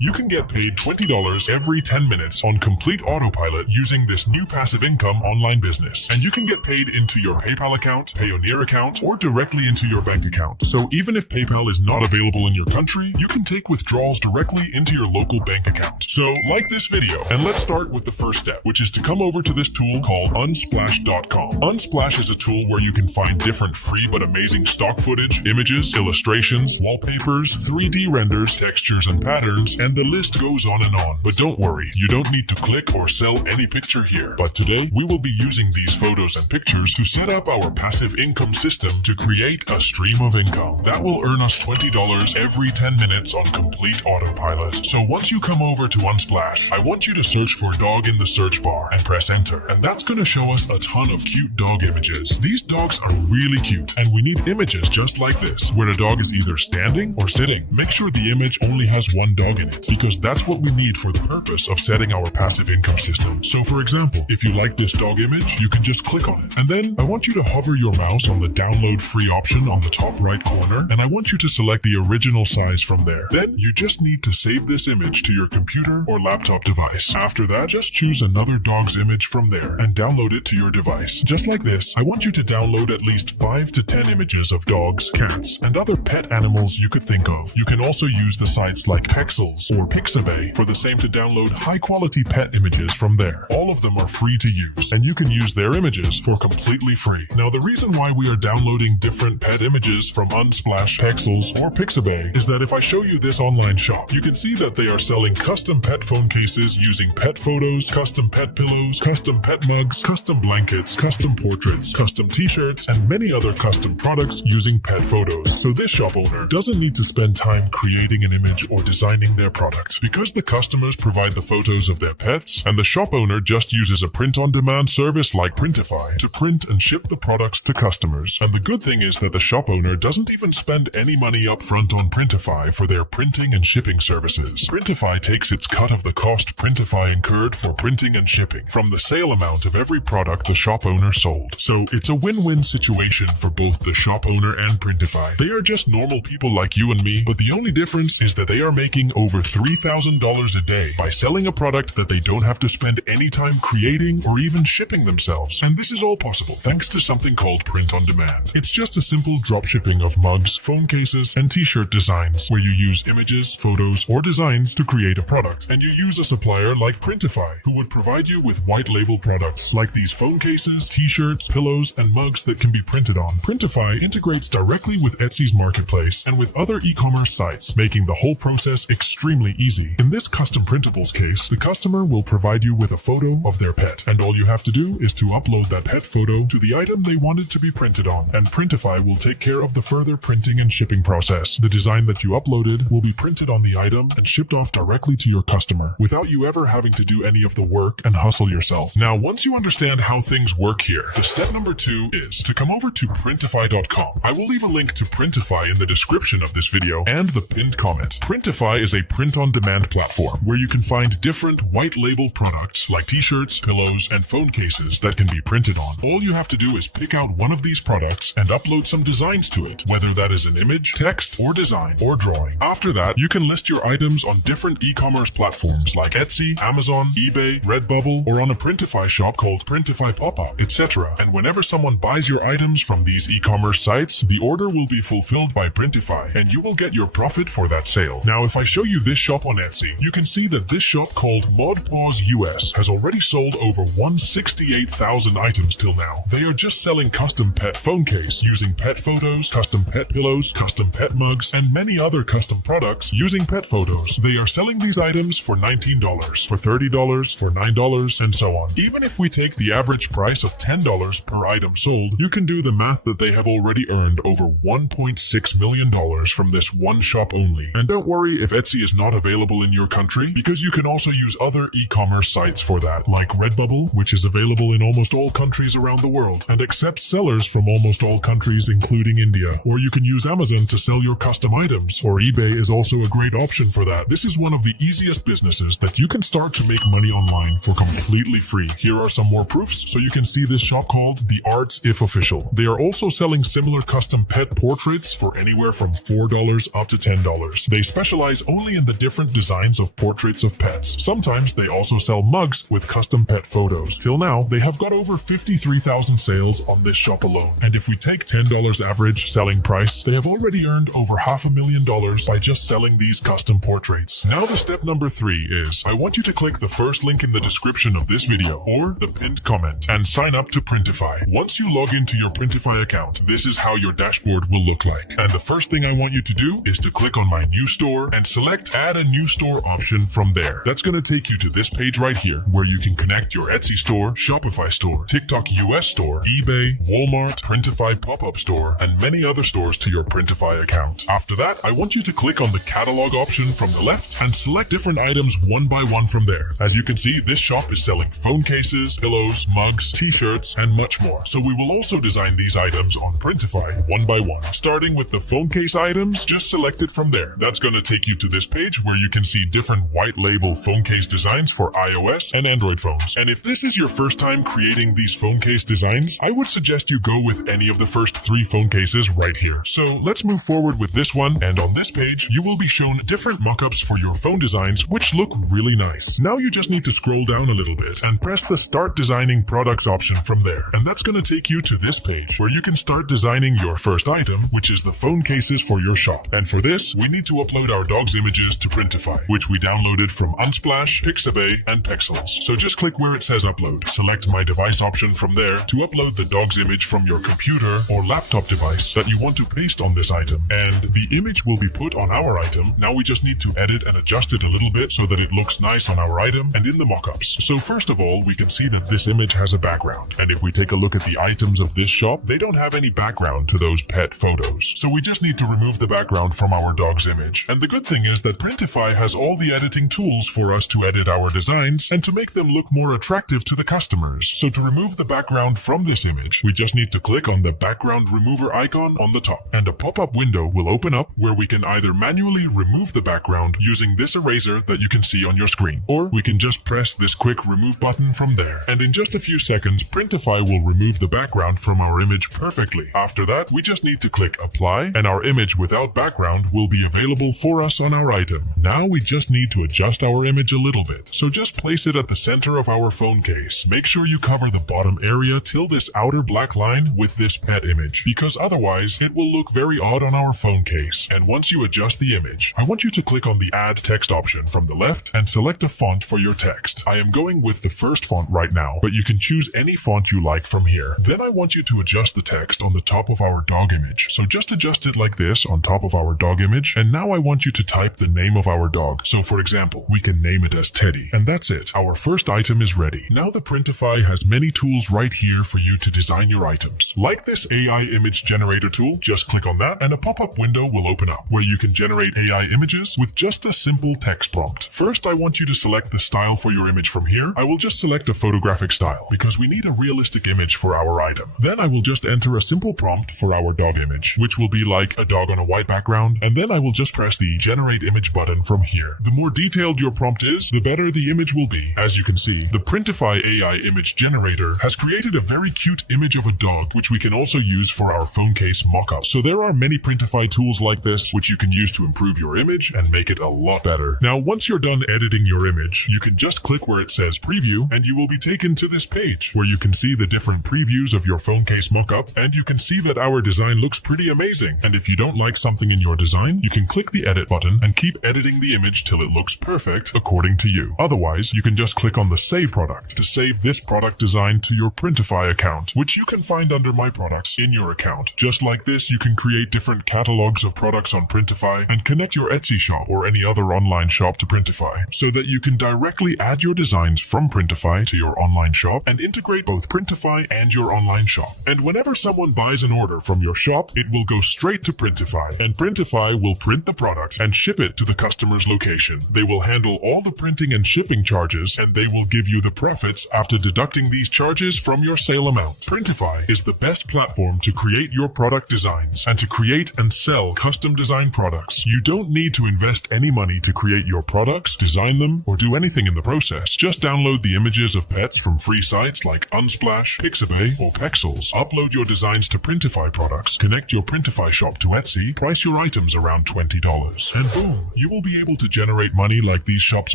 You can get paid $20 every 10 minutes on complete autopilot using this new passive income online business. And you can get paid into your PayPal account, Payoneer account, or directly into your bank account. So even if PayPal is not available in your country, you can take withdrawals directly into your local bank account. So like this video, and let's start with the first step, which is to come over to this tool called unsplash.com. Unsplash is a tool where you can find different free but amazing stock footage, images, illustrations, wallpapers, 3D renders, textures, and patterns, and the list goes on and on. But don't worry, you don't need to click or sell any picture here. But today, we will be using these photos and pictures to set up our passive income system to create a stream of income that will earn us $20 every 10 minutes on complete autopilot. So once you come over to Unsplash, I want you to search for dog in the search bar and press enter. And that's going to show us a ton of cute dog images. These dogs are really cute, and we need images just like this, where the dog is either standing or sitting. Make sure the image only has one dog in it, because that's what we need for the purpose of setting our passive income system. So for example, if you like this dog image, you can just click on it. And then I want you to hover your mouse on the download free option on the top right corner, and I want you to select the original size from there. Then you just need to save this image to your computer or laptop device. After that, just choose another dog's image from there and download it to your device. Just like this, I want you to download at least 5 to 10 images of dogs, cats, and other pet animals you could think of. You can also use the sites like Pexels or Pixabay for the same to download high-quality pet images from there. All of them are free to use, and you can use their images for completely free. Now, the reason why we are downloading different pet images from Unsplash, Pexels, or Pixabay is that if I show you this online shop, you can see that they are selling custom pet phone cases using pet photos, custom pet pillows, custom pet mugs, custom blankets, custom portraits, custom t-shirts, and many other custom products using pet photos. So this shop owner doesn't need to spend time creating an image or designing their product, because the customers provide the photos of their pets, and the shop owner just uses a print-on-demand service like Printify to print and ship the products to customers. And the good thing is that the shop owner doesn't even spend any money up front on Printify for their printing and shipping services. Printify takes its cut of the cost Printify incurred for printing and shipping from the sale amount of every product the shop owner sold. So it's a win-win situation for both the shop owner and Printify. They are just normal people like you and me, but the only difference is that they are making over $3,000 a day by selling a product that they don't have to spend any time creating or even shipping themselves. And this is all possible thanks to something called print on demand. It's just a simple drop shipping of mugs, phone cases, and t-shirt designs where you use images, photos, or designs to create a product. And you use a supplier like Printify, who would provide you with white label products like these phone cases, t-shirts, pillows, and mugs that can be printed on. Printify integrates directly with Etsy's marketplace and with other e-commerce sites, making the whole process extremely easy. In this custom printables case, the customer will provide you with a photo of their pet, and all you have to do is to upload that pet photo to the item they wanted to be printed on, and Printify will take care of the further printing and shipping process. The design that you uploaded will be printed on the item and shipped off directly to your customer, without you ever having to do any of the work and hustle yourself. Now, once you understand how things work here, the step number 2 is to come over to Printify.com. I will leave a link to Printify in the description of this video and the pinned comment. Printify is a print-on-demand platform where you can find different white label products like t-shirts, pillows, and phone cases that can be printed on. All you have to do is pick out one of these products and upload some designs to it, whether that is an image, text, or design, or drawing. After that, you can list your items on different e-commerce platforms like Etsy, Amazon, eBay, Redbubble, or on a Printify shop called Printify Pop-Up, etc. And whenever someone buys your items from these e-commerce sites, the order will be fulfilled by Printify, and you will get your profit for that sale. Now, if I show you this shop on Etsy, you can see that this shop called ModPaws US has already sold over 168,000 items till now. They are just selling custom pet phone case using pet photos, custom pet pillows, custom pet mugs, and many other custom products using pet photos. They are selling these items for $19, for $30, for $9, and so on. Even if we take the average price of $10 per item sold, you can do the math that they have already earned over $1.6 million from this one shop only. And don't worry if Etsy is not available in your country, because you can also use other e-commerce sites for that, like Redbubble, which is available in almost all countries around the world and accepts sellers from almost all countries including India. Or you can use Amazon to sell your custom items, or eBay is also a great option for that. This is one of the easiest businesses that you can start to make money online for completely free. Here are some more proofs so you can see this shop called The Arts If Official. They are also selling similar custom pet portraits for anywhere from $4 up to $10. They specialize only in the different designs of portraits of pets. Sometimes they also sell mugs with custom pet photos. Till now, they have got over 53,000 sales on this shop alone. And if we take $10 average selling price, they have already earned over $500,000 by just selling these custom portraits. Now the step number 3 is, I want you to click the first link in the description of this video or the pinned comment and sign up to Printify. Once you log into your Printify account, this is how your dashboard will look like. And the first thing I want you to do is to click on my new store and select add a new store option from there. That's going to take you to this page right here where you can connect your Etsy store, Shopify store, TikTok US store, eBay, Walmart, Printify pop-up store, and many other stores to your Printify account. After that, I want you to click on the catalog option from the left and select different items one by one from there. As you can see, this shop is selling phone cases, pillows, mugs, t-shirts, and much more. So we will also design these items on Printify one by one. Starting with the phone case items, just select it from there. That's going to take you to this page where you can see different white label phone case designs for iOS and Android phones. And if this is your first time creating these phone case designs, I would suggest you go with any of the first 3 phone cases right here. So let's move forward with this one, and on this page, you will be shown different mockups for your phone designs, which look really nice. Now you just need to scroll down a little bit and press the Start Designing Products option from there. And that's going to take you to this page where you can start designing your first item, which is the phone cases for your shop. And for this, we need to upload our dog's images to Printify, which we downloaded from Unsplash, Pixabay, and Pexels. So just click where it says upload. Select My Device option from there to upload the dog's image from your computer or laptop device that you want to paste on this item. And the image will be put on our item. Now we just need to edit and adjust it a little bit so that it looks nice on our item and in the mockups. So first of all, we can see that this image has a background. And if we take a look at the items of this shop, they don't have any background to those pet photos. So we just need to remove the background from our dog's image. And the good thing is that Printify has all the editing tools for us to edit our designs and to make them look more attractive to the customers. So to remove the background from this image, we just need to click on the background remover icon on the top, and a pop-up window will open up where we can either manually remove the background using this eraser that you can see on your screen, or we can just press this quick remove button from there. And in just a few seconds, Printify will remove the background from our image perfectly. After that, we just need to click apply, and our image without background will be available for us on our item. Now we just need to adjust our image a little bit. So just place it at the center of our phone case. Make sure you cover the bottom area till this outer black line with this pet image, because otherwise it will look very odd on our phone case. And once you adjust the image, I want you to click on the add text option from the left and select a font for your text. I am going with the first font right now, but you can choose any font you like from here. Then I want you to adjust the text on the top of our dog image. So just adjust it like this on top of our dog image, and now I want you to type the name of our dog. So for example, we can name it as Teddy, and that's it. Our first item is ready. Now the Printify has many tools right here for you to design your items. Like this AI image generator tool, just click on that and a pop-up window will open up where you can generate AI images with just a simple text prompt. First, I want you to select the style for your image from here. I will just select a photographic style because we need a realistic image for our item. Then I will just enter a simple prompt for our dog image, which will be like a dog on a white background, and then I will just press the generate image button from here. The more detailed your prompt is, the better the image will be. As you can see, the Printify AI image generator has created a very cute image of a dog, which we can also use for our phone case mock-up. So there are many Printify tools like this, which you can use to improve your image and make it a lot better. Now, once you're done editing your image, you can just click where it says preview, and you will be taken to this page where you can see the different previews of your phone case mock-up, and you can see that our design looks pretty amazing. And if you don't like something in your design, you can click the edit button and keep editing the image till it looks perfect according to you. Otherwise, you can just click on the save product to save this product design to your Printify account, which you can find under My Products in your account. Just like this, you can create different catalogs of products on Printify and connect your Etsy shop or any other online shop to Printify so that you can directly add your designs from Printify to your online shop and integrate both Printify and your online shop. And whenever someone buys an order from your shop, it will go straight to Printify, and Printify will print the product and ship it to the customer's location. They will handle all the printing and shipping charges, and they will give you the profits after deducting these charges from your sale amount. Printify is the best platform to create your product designs and to create and sell custom design products. You don't need to invest any money to create your products, design them, or do anything in the process. Just download the images of pets from free sites like Unsplash, Pixabay, or Pexels. Upload your designs to Printify products, connect your Printify shop to Etsy, price your items around $20, and boom, you will be able to generate money like these shops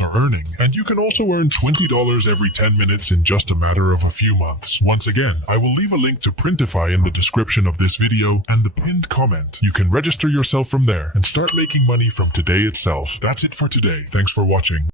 are earning, and you can also earn $20 every 10 minutes in just a matter of a few months. Once again, I will leave a link to Printify in the description of this video and the pinned comment. You can register yourself from there and start making money from today itself. That's it for today. Thanks for watching.